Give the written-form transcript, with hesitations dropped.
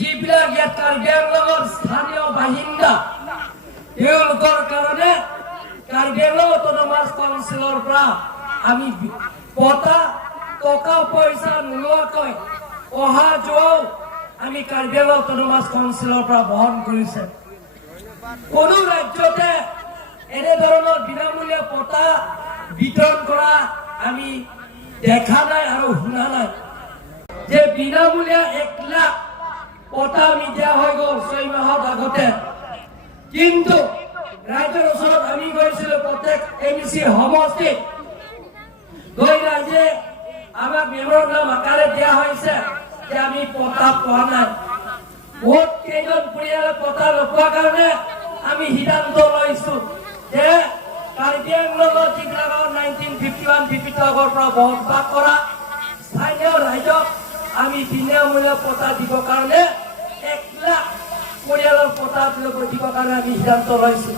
যিবিলাক ইয়াত কাৰ্বি আংলঙৰ স্থানীয় বাসিন্দা তেওঁলোকৰ কাৰণে কাৰ্বি আংলং অট'নমাছ কাউন্সিলৰ পৰা আমি পতা টকা পইচা নোলোৱাকৈ অহা যোৱাও আমি কাৰ্বি আংলং অট'নমাছ কাউন্সিলৰ পৰা বহন কৰিছে। কোনো ৰাজ্যতে এনেধৰণৰ বিনামূলীয়া পতা বিতৰণ কৰা আমি দেখা নাই আৰু শুনা নাই। যে বিনামূলীয়া 1 লাখ পতা আমি দিয়া হৈ গ'ল 6 মাহৰ আগতে, কিন্তু ৰাইজৰ ওচৰত আমি গৈছিলো প্ৰত্যেক এমচি সমষ্টিত গৈ ৰাইজে আমাক মেমৰেণ্ডাম আকাৰে দিয়া হৈছে যে আমি পতা পোৱা নাই। বহুত কেইজন পৰিয়ালে পতা নোপোৱাৰ কাৰণে আমি সিদ্ধান্ত লৈছো যে কাৰ্বি আংলঙৰ যিবিলাকৰ 1951-52 পৰা বসবাস কৰা স্থানীয় ৰাইজক আমি বিনামূলীয়া পতা দিবৰ কাৰণে 1 লাখ পৰিয়ালৰ পতা দিবৰ কাৰণে আমি সিদ্ধান্ত লৈছো।